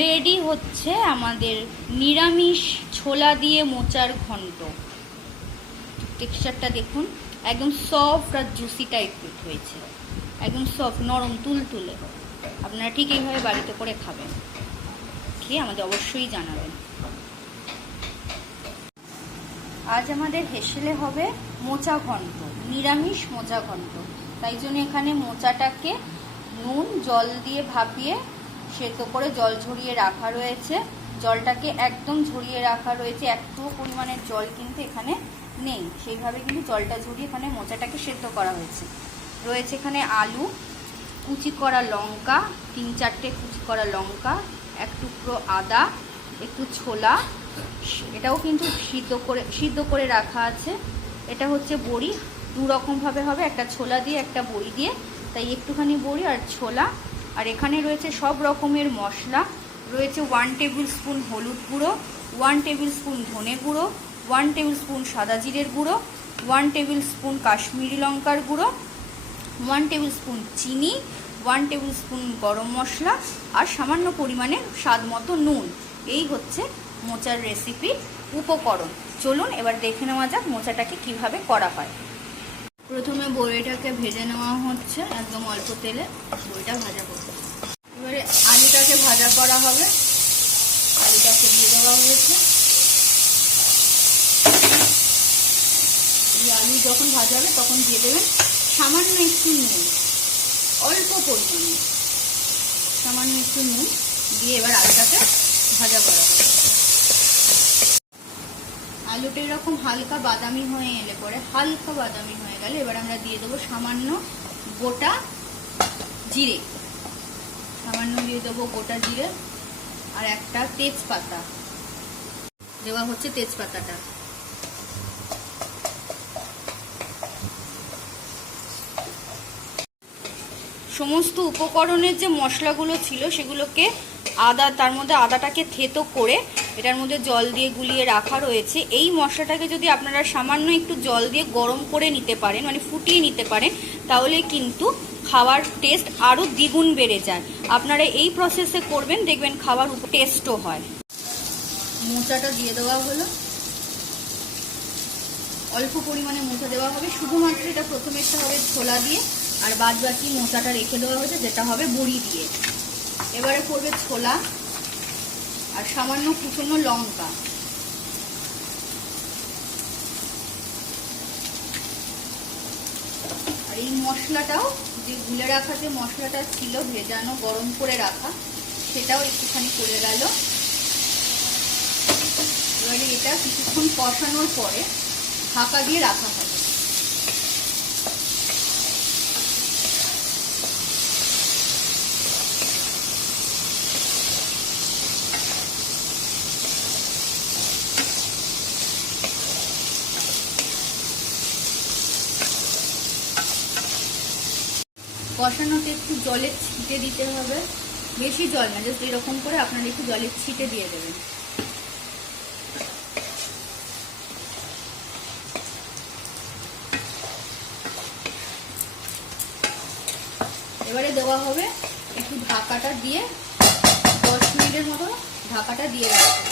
Ready হচ্ছে আমাদের নিরামিষ ছোলা দিয়ে মোচার ঘন্ট। টেক্সচারটা দেখুন, একদম সফট আর জুসি টাইপের হয়েছে, একদম সফট নরম তুলতুলে। আপনারা ঠিক এইভাবে বাড়িতে করে খাবেন, খেয়ে আমাদের অবশ্যই জানাবেন। আজ আমাদের হেসেলে হবে মোচা ঘন্ট, নিরামিষ মোচা ঘন্ট। তাই জন্য এখানে মোচাটাকে নুন জল দিয়ে ভাপিয়ে সেদ্ধ করে জল ঝরিয়ে রাখা রয়েছে। জলটাকে একদম ঝরিয়ে রাখা রয়েছে, একটু পরিমাণের জল কিন্তু এখানে নেই, সেইভাবে কিন্তু জলটা ঝরিয়ে এখানে মোচাটাকে সেদ্ধ করা হয়েছে। রয়েছে এখানে আলু, কুচি করা লঙ্কা, 3-4টে কুচি করা লঙ্কা, এক টুকরো আদা, একটু ছোলা, এটাও কিন্তু সিদ্ধ করে রাখা আছে। এটা হচ্ছে বড়ি, দু রকমভাবে হবে, একটা ছোলা দিয়ে একটা বড়ি দিয়ে, তাই একটুখানি বড়ি আর ছোলা। আর এখানে রয়েছে সব রকমের মশলা, রয়েছে 1 টেবিল স্পুন হলুদ গুঁড়ো, 1 টেবিল স্পুন ধনে গুঁড়ো, 1 টেবিল স্পুন সাদা জিরের গুঁড়ো, 1 টেবিল স্পুন কাশ্মীরি লঙ্কার গুঁড়ো, 1 টেবিল স্পুন চিনি, 1 টেবিল স্পুন গরম মশলা আর সামান্য পরিমাণে স্বাদ মতো নুন। এই হচ্ছে মোচার রেসিপি উপকরণ। চলুন এবার দেখে নেওয়া যাক মোচাটাকে কিভাবে করা হয়। প্রথমে বড়িটাকে ভেজে নেওয়া হচ্ছে একদম অল্প তেলে, বড়িটা ভাজা করতে। এবারে আলুটাকে ভাজা করা হবে, আলুটাকে দিয়ে দেওয়া হয়েছে। আলু যখন ভাজা হবে তখন দিয়ে দেবেন সামান্য একটু নুন, অল্প পরিমাণে সামান্য একটু নুন দিয়ে এবার আলুটাকে ভাজা করা হবে। আলুটা এরকম হালকা বাদামি হয়ে এলে পরে, হালকা বাদামি হয়ে গেলে এবার আমরা দিয়ে দেবো সামান্য গোটা জিরে, সামান্য দিয়ে দেবো গোটা জিরে আর একটা তেজপাতা দেওয়া হচ্ছে, তেজপাতাটা। সমস্ত উপকরণের যে মশলাগুলো ছিল সেগুলোকে তার মধ্যে আদাটাকে থেতো করে এটার মধ্যে জল দিয়ে গুলিয়ে রাখা রয়েছে। এই মশলাটাকে যদি আপনারা সামান্য একটু জল দিয়ে গরম করে নিতে পারেন, মানে ফুটিয়ে নিতে পারেন, তাহলে কিন্তু খাওয়ার টেস্ট আরও দ্বিগুণ বেড়ে যায়। আপনারা এই প্রসেসে করবেন, দেখবেন খাওয়ার টেস্টও হয়। মোচাটা দিয়ে দেওয়া হলো, অল্প পরিমাণে মোচা দেওয়া হবে, শুধুমাত্র এটা প্রথমে একটা হবে ছোলা দিয়ে আর বাদ বাকি মোচাটা রেখে দেওয়া হয়েছে যেটা হবে বড়ি দিয়ে। এবারে করবে ছোলা আর সামান্য কুচনো লঙ্কা, আর এই মশলাটাও যে গুলে রাখা যে মশলাটা ছিল ভেজানো গরম করে রাখা, সেটাও একটুখানি করে গেল। এবারে এটা কিছুক্ষণ কষানোর পরে ঢাকা দিয়ে রাখা হবে। কষানোতে একটু জলের ছিটে দিতে হবে, বেশি জল না, জাস্ট এরকম করে আপনারা একটু জলের ছিটে দিয়ে দেবেন। এবারে দেওয়া হবে একটু ঢাকাটা দিয়ে 10 মিনিটের মতো ঢাকাটা দিয়ে রাখবো।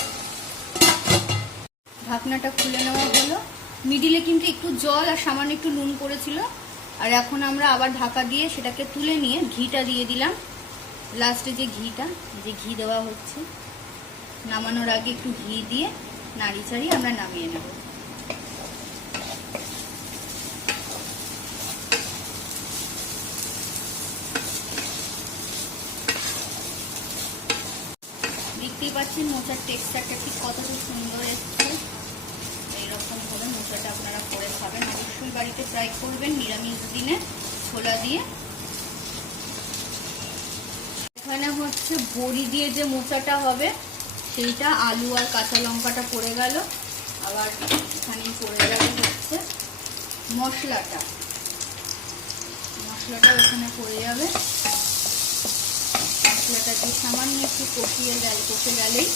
ঢাকনাটা খুলে নেওয়া হলো, মিডিলে কিন্তু একটু জল আর সামান্য একটু নুন পড়েছিল। আর এখন আমরা আবার ঢাকা দিয়ে সেটাকে তুলে নিয়ে ঘিটা দিয়ে দিলাম। লাস্টে যে ঘি দেওয়া হচ্ছে, নামানোর আগে একটু ঘি দিয়ে নাড়ি চাড়িয়ে আমরা নামিয়ে নেব। দেখতেই পাচ্ছেন মোচার টেক্সচারটা ঠিক কতটা সুন্দর এসছে। এইরকম ভাবে মোচাটা আপনারা করে খাবেন, অবশ্যই বাড়িতে ট্রাই করবেন নিরামিষ দিনে ছোলা দিয়ে। এখানে হচ্ছে বড়ি দিয়ে যে মোচাটা হবে সেইটা, আলু আর কাঁচা লঙ্কাটা পড়ে গেল, আবার এখানে পড়ে যাবে হচ্ছে মশলাটা ওখানে পড়ে যাবে। মশলাটাকে সামান্য একটু কষে গেলেই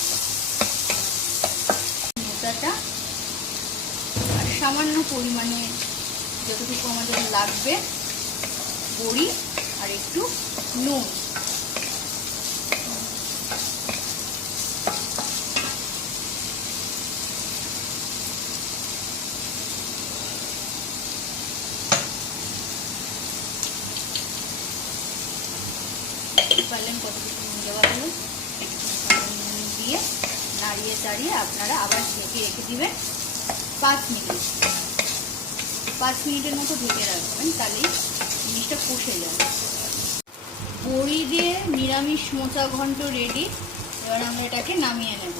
মোচাটা আর সামান্য পরিমাণে যতটুকু আমাদের লাগবে বড়ি আর একটু নুন পারলেন কত কিছু নুন দেওয়া হলো। নুন দিয়ে নাড়িয়ে চাড়িয়ে আপনারা আবার ঢেকে রেখে দিবেন 5 মিনিট। 5 মিনিটের মতো ঢেকে রাখবেন, তাহলেই জিনিসটা কষে যাবে। বড়ি দিয়ে নিরামিষ মোচা ঘন্ট রেডি। এবার আমরা এটাকে নামিয়ে নেব।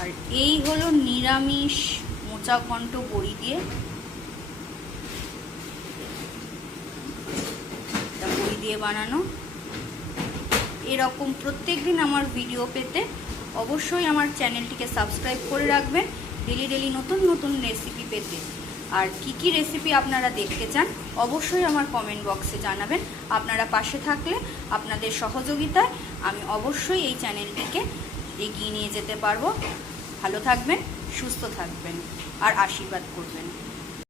আর এই হলো নিরামিষ মোচা ঘন্ট বড়ি দিয়ে। বড়ি দিয়ে বানানো। এরকম প্রত্যেকদিন আমার ভিডিও পেতে অবশ্যই আমার চ্যানেলটিকে সাবস্ক্রাইব করে রাখবেন, ডেলি নতুন নতুন রেসিপি পেতে। আর কি রেসিপি আপনারা দেখতে চান অবশ্যই আমার কমেন্ট বক্সে জানাবেন। আপনারা পাশে থাকলে আপনাদের সহযোগিতায় আমি অবশ্যই এই চ্যানেলটিকে এগিয়ে নিয়ে যেতে পারবো। ভালো থাকবেন, সুস্থ থাকবেন আর আশীর্বাদ করবেন।